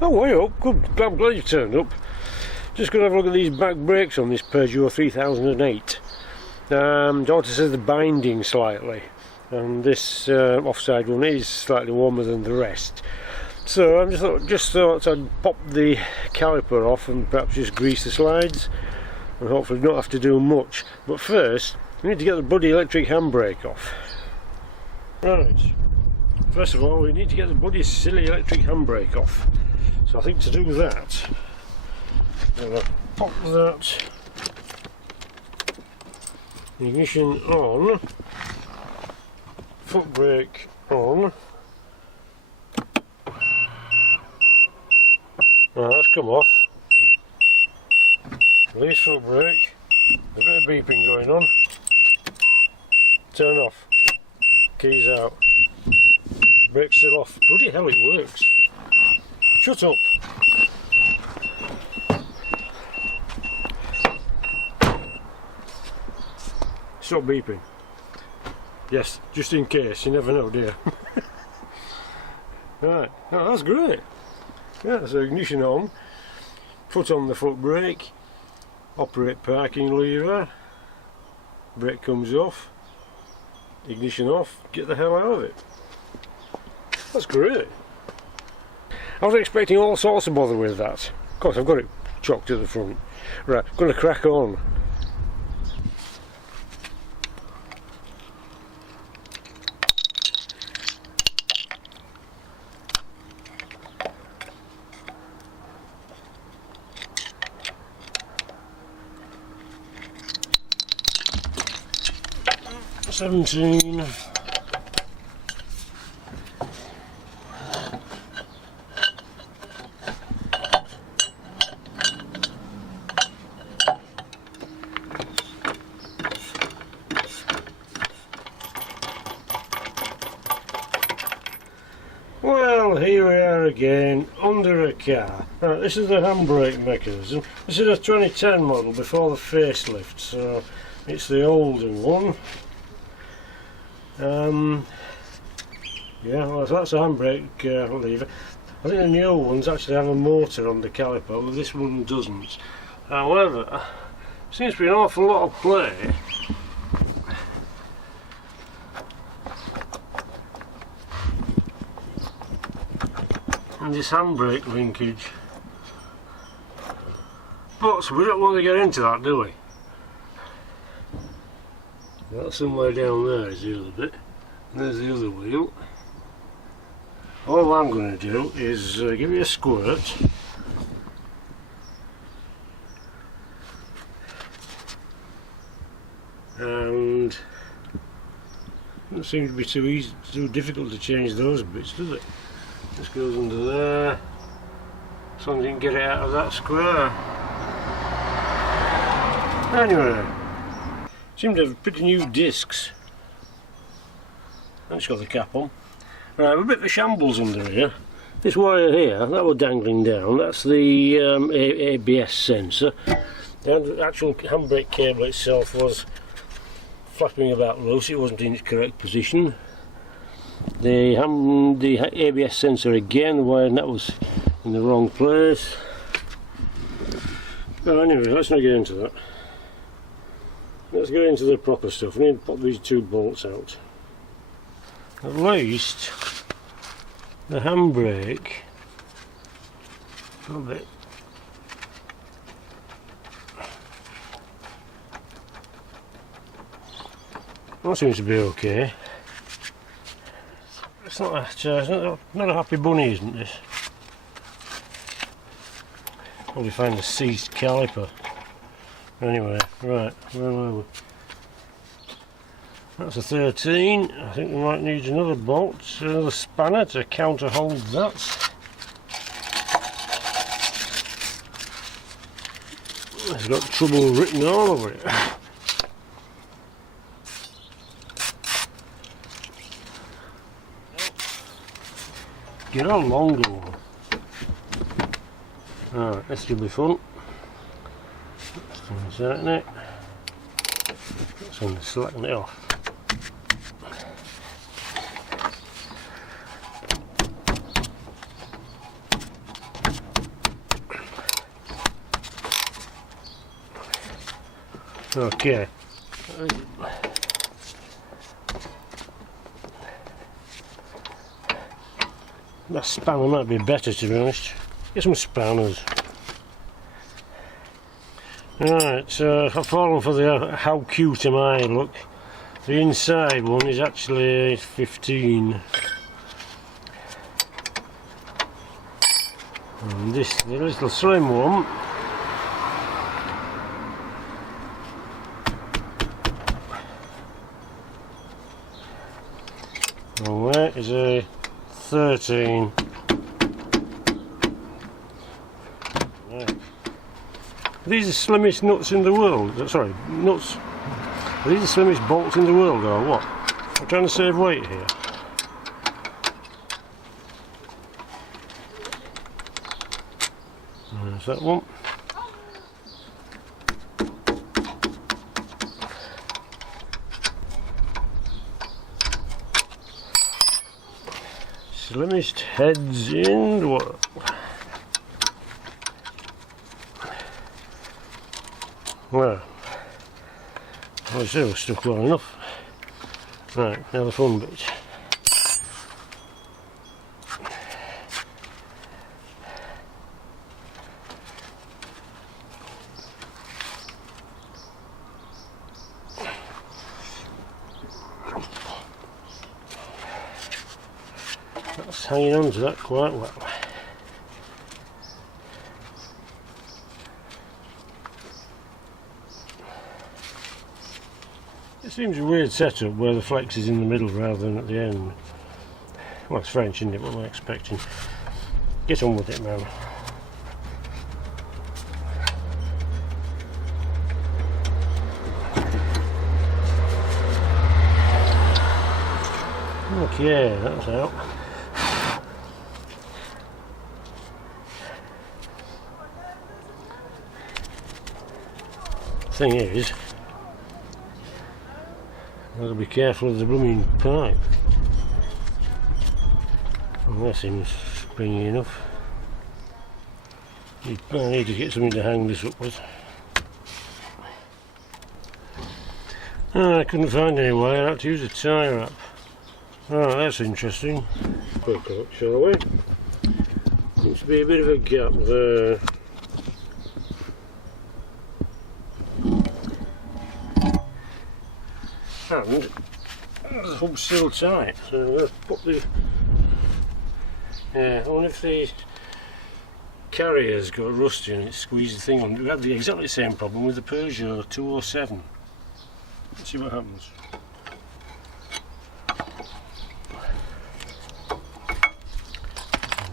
Oh, way up. Good. I'm glad you turned up. Just going to have a look at these back brakes on this Peugeot 3008. Daughter says they're binding slightly, and this offside one is slightly warmer than the rest. So I just thought I'd pop the caliper off and perhaps just grease the slides, and hopefully not have to do much. But first, we need to get the bloody electric handbrake off. Right. First of all, we need to get the bloody silly electric handbrake off. So I think to do that, I'm going to pop that ignition on, foot brake on. Right, that's come off. Release foot brake, a bit of beeping going on. Turn off, keys out, brake still off. Bloody hell, it works. Shut up. Stop beeping. Yes, just in case, you never know, do you? Right, oh, that's great. Yeah, so ignition on, foot on the foot brake, operate parking lever, brake comes off, ignition off, get the hell out of it. That's great. I was expecting all sorts of bother with that. Of course, I've got it chocked at the front. Right, I'm going to crack on. $17. Well, here we are again, under a car. Right, this is the handbrake mechanism. This is a 2010 model before the facelift, so it's the older one. Yeah, well, that's a handbrake lever. I think the newer ones actually have a motor on the caliper, but this one doesn't. However, there seems to be an awful lot of play in this handbrake linkage. But we don't want to get into that, do we? That's somewhere down there is the other bit. And there's the other wheel. All I'm going to do is give it a squirt. And it doesn't seem to be too difficult to change those bits, does it? This goes under there. As long as you can get it out of that square. Anyway. Seem to have pretty new discs. That's got the cap on. Right, a bit of a shambles under here. This wire here, that was dangling down, that's the ABS sensor. The actual handbrake cable itself was flapping about loose, it wasn't in its correct position. The ABS sensor again, the wire and that was in the wrong place. Well, anyway, let's not get into that. Let's get into the proper stuff. We need to pop these two bolts out. At least the handbrake a little bit. That seems to be okay. It's not not a happy bunny, isn't this? Probably find a seized caliper. Anyway, right, where were we? That's a 13. I think we might need another bolt, another spanner to counter hold that. It's got trouble written all over it. Get a longer one. Alright, this should be fun. Inserting it. So I'm selecting it off. Okay. That spanner might be better, to be honest. Get some spanners. Right, so I've fallen for the how cute am I look. The inside one is actually 15. And this, the little slim one, and that is a 13. Right. These are the slimmest nuts in the world. Sorry, nuts. Are these the slimmest bolts in the world or what? I'm trying to save weight here. There's that one. Slimmest heads in the world. Well, I say we're stuck well enough. Right, now the fun bit. That's hanging on to that quite well. It seems a weird setup where the flex is in the middle rather than at the end. Well, it's French, isn't it? What am I expecting? Get on with it, man. Okay, that's out. Thing is, I've got to be careful of the blooming pipe. Well, that seems springy enough. I need to get something to hang this up with. I couldn't find any wire. I had to use a tie wrap. Oh, that's interesting. Quick look, shall we? Looks to be a bit of a gap there. And the hub's still tight, so let's put the. Yeah, I wonder if the carrier's got rusty and it squeezed the thing on. We had the exactly same problem with the Peugeot 207. Let's see what happens.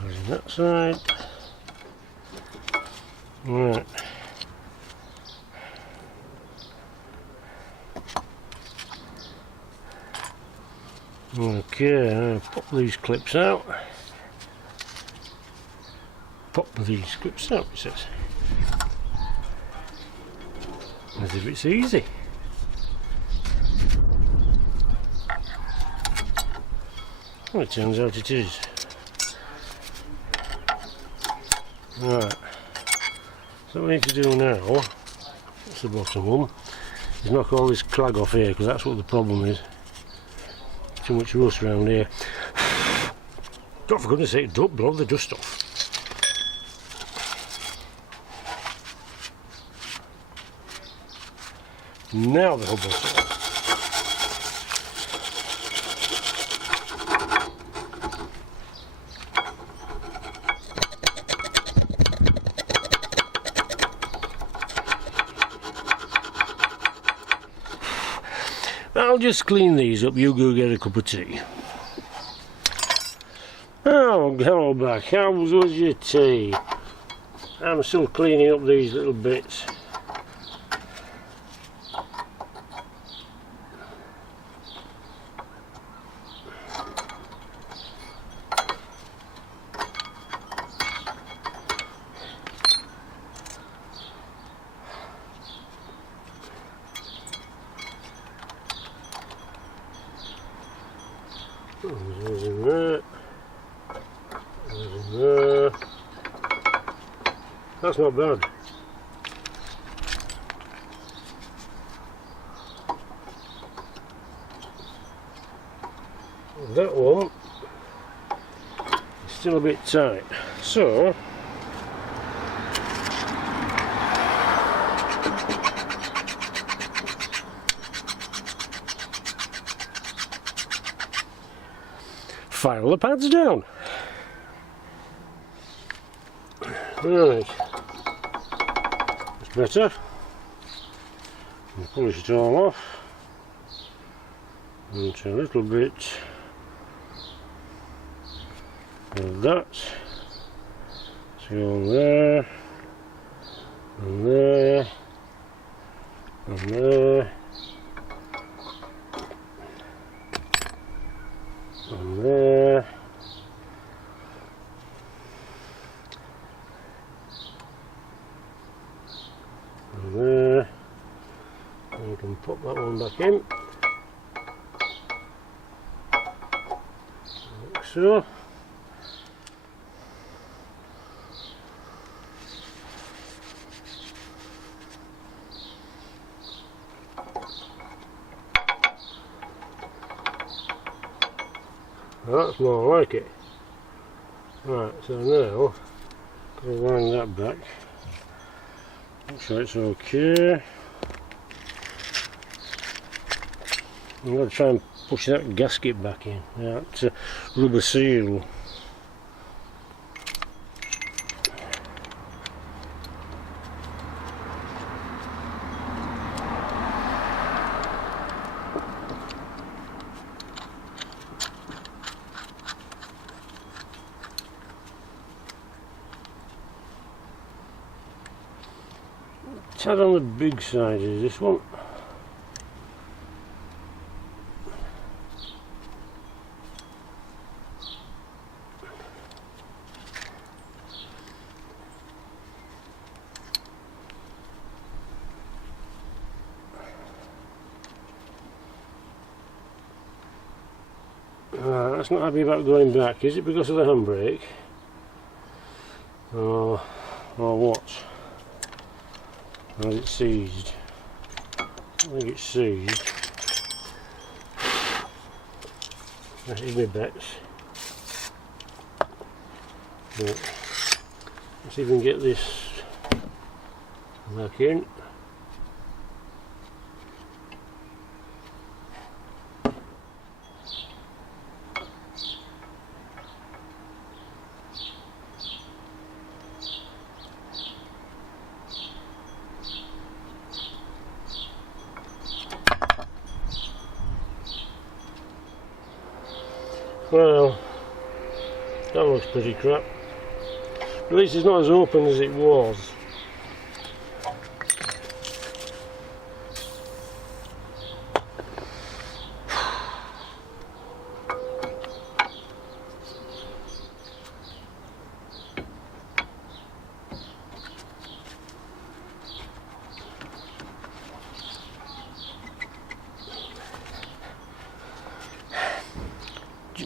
Goes on that side. Right. Okay, I'll pop these clips out. Pop these clips out, it says. As if it's easy. Well, it turns out it is. Right. So what we need to do now, that's the bottom one, is knock all this clag off here, because that's what the problem is. Too much rust around here. God, for goodness sake, don't blow the dust off. Now the hub will. I'll just clean these up, you go get a cup of tea. Oh, hello back, how was your tea? I'm still cleaning up these little bits. There's in there. There's in there. That's not bad. that one is still a bit tight, so file the pads down. Right, that's better. And polish it all off. And a little bit of that. So on there, and there, and there, and there. And there, and you can pop that one back in, like so. That's more like it. Right, so now I'll wind that back. Make sure it's okay. I'm going to try and push that gasket back in, that rubber seal. Tad on the big side is this one. That's not happy about going back. Is it because of the handbrake? Or what? Or is it seized? I think it's seized. That is my bets. Right. Let's see if we can get this back in. Well, that looks pretty crap. At least it's not as open as it was.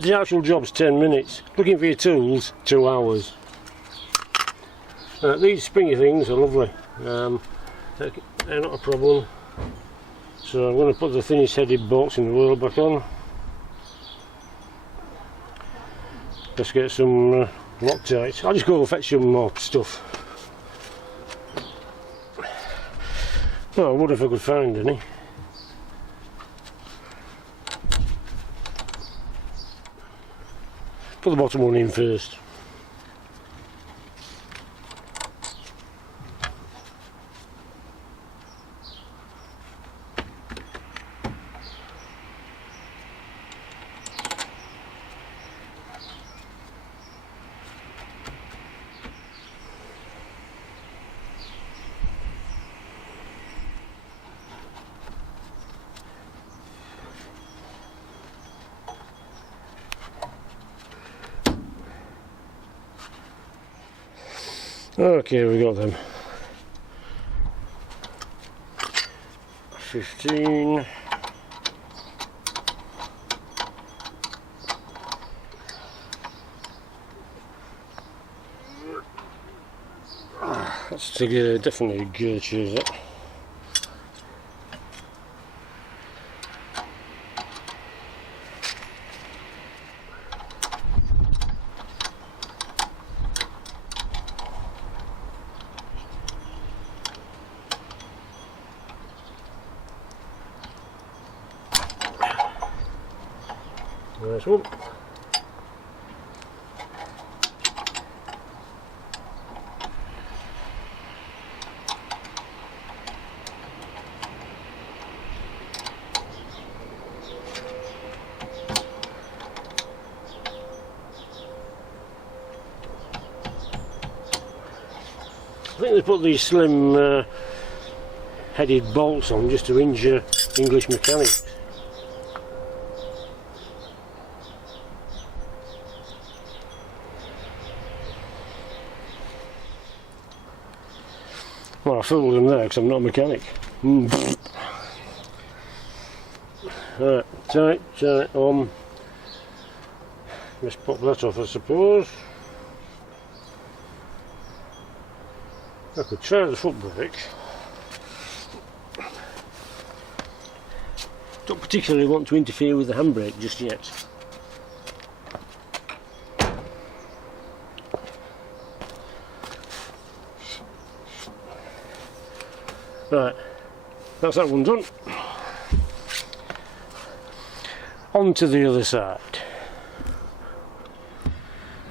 The actual job's 10 minutes. Looking for your tools, 2 hours. These springy things are lovely. They're not a problem. So I'm going to put the thinnest headed bolts in the world back on. Let's get some Loctite. I'll just go fetch some more stuff. Oh, I would if I could find any. Put the bottom one in first. Okay, we got them. 15. That's definitely a gear chooser. Nice one. I think they put these slim headed bolts on just to injure English mechanics. Well, I fooled them there because I'm not a mechanic. Right, tight on. Just pop that off, I suppose. I could try the foot brake. Don't particularly want to interfere with the handbrake just yet. Right, that's that one done. On to the other side.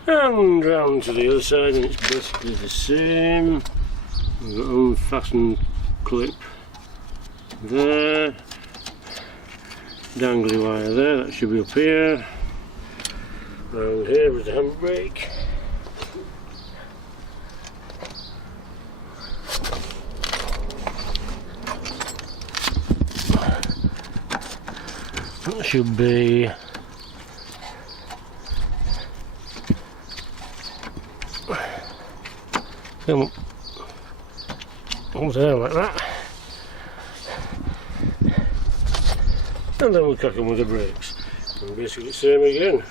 And round to the other side, and it's basically the same. We've got an unfastened clip there. Dangly wire there, that should be up here. Round here is the handbrake. That should be come on. Over there like that. And then we'll crack on with the brakes. And basically the same again.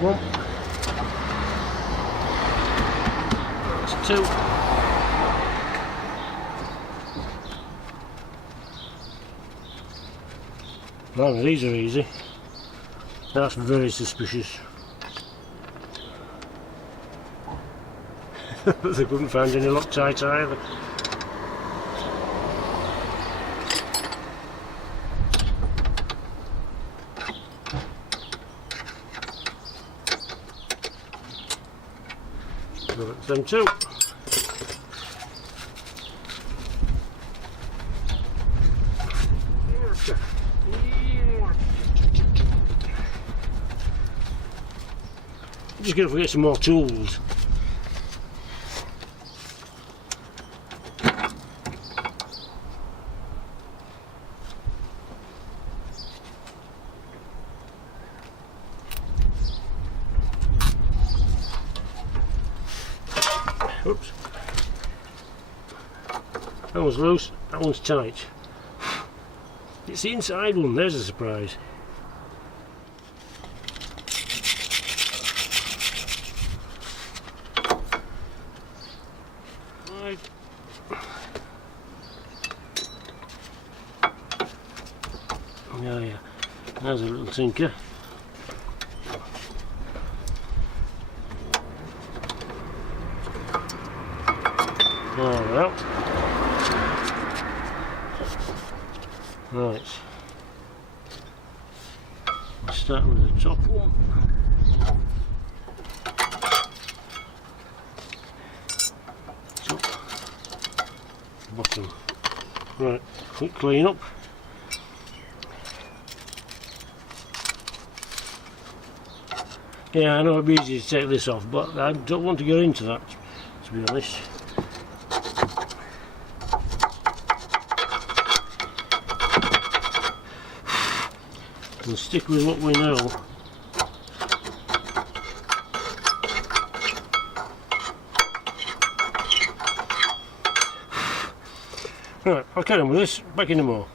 One. That's two. Well, these are easy. That's very suspicious. But they couldn't find any Loctite either. Them two. Just going to get some more tools. Oops. That one's loose, that one's tight. It's the inside one, there's a surprise. Right. Yeah, there's a little tinker. Well. Right. Let's start with the top one. Top, bottom. Right, quick clean up. Yeah, I know it'd be easy to take this off, but I don't want to get into that, to be honest. We'll stick with what we know. Right, I'll carry on with this, back in a more.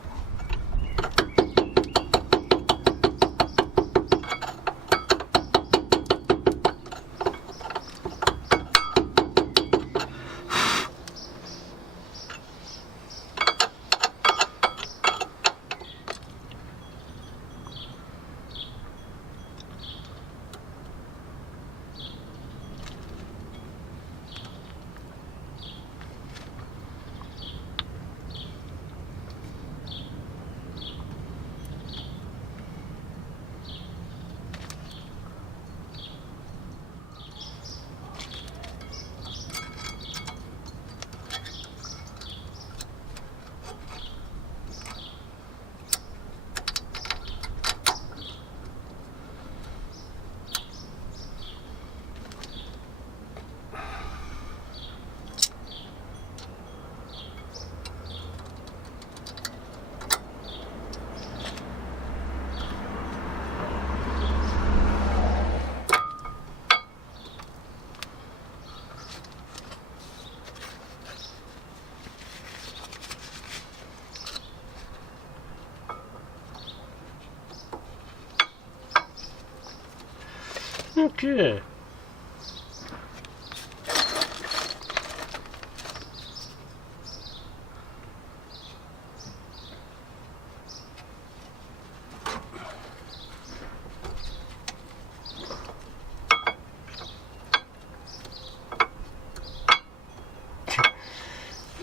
Okay.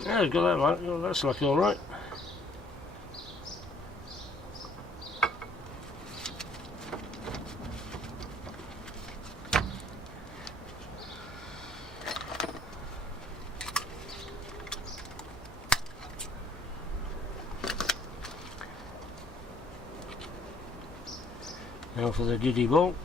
Yeah, got that right. Oh, that's like all right. Now for the diddy bolt.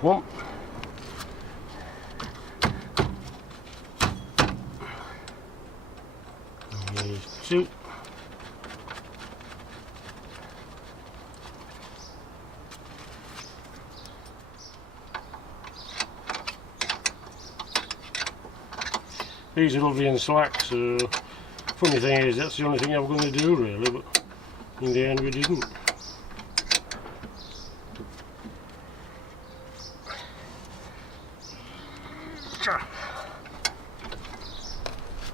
One. Here's two. These are lovely and slack, so funny thing is that's the only thing I was going to do really, but in the end we didn't.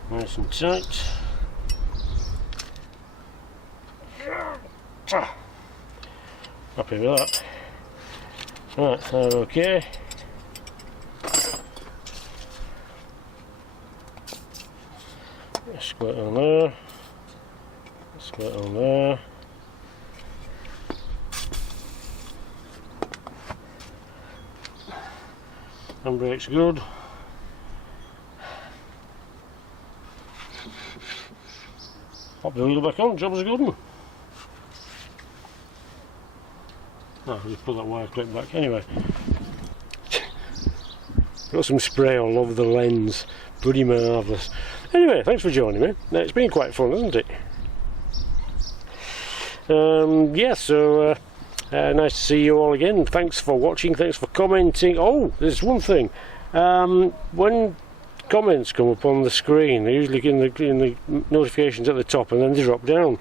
Nice and tight. Happy with that. Right, that's okay. Squirt on there. Squirt on there. Handbrake's good. Pop the wheel back on, job's a good one. No, I'll just put that wire clip back. Anyway. Got some spray all over the lens. Bloody marvellous. Anyway, thanks for joining me. It's been quite fun, hasn't it? Yeah, so nice to see you all again. Thanks for watching, thanks for commenting. Oh, there's one thing. When comments come up on the screen, they're usually in the notifications at the top and then they drop down.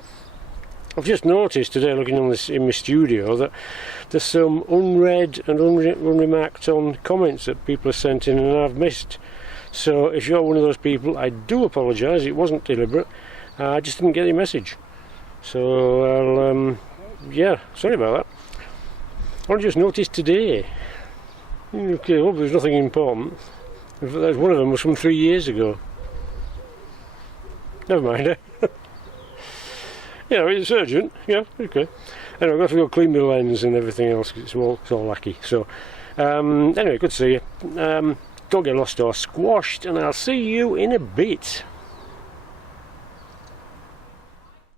I've just noticed today, looking on this in my studio, that there's some unread and unremarked on comments that people have sent in and I've missed. So if you're one of those people, I do apologise, it wasn't deliberate, I just didn't get your message. So I'll, yeah, sorry about that. I just noticed today. Okay, hope there's nothing important. One of them was from 3 years ago. Never mind, eh? Yeah, it's urgent, yeah, okay. Anyway, I've got to go clean my lens and everything else, it's all lacky. So, anyway, good to see you. Don't get lost or squashed, and I'll see you in a bit.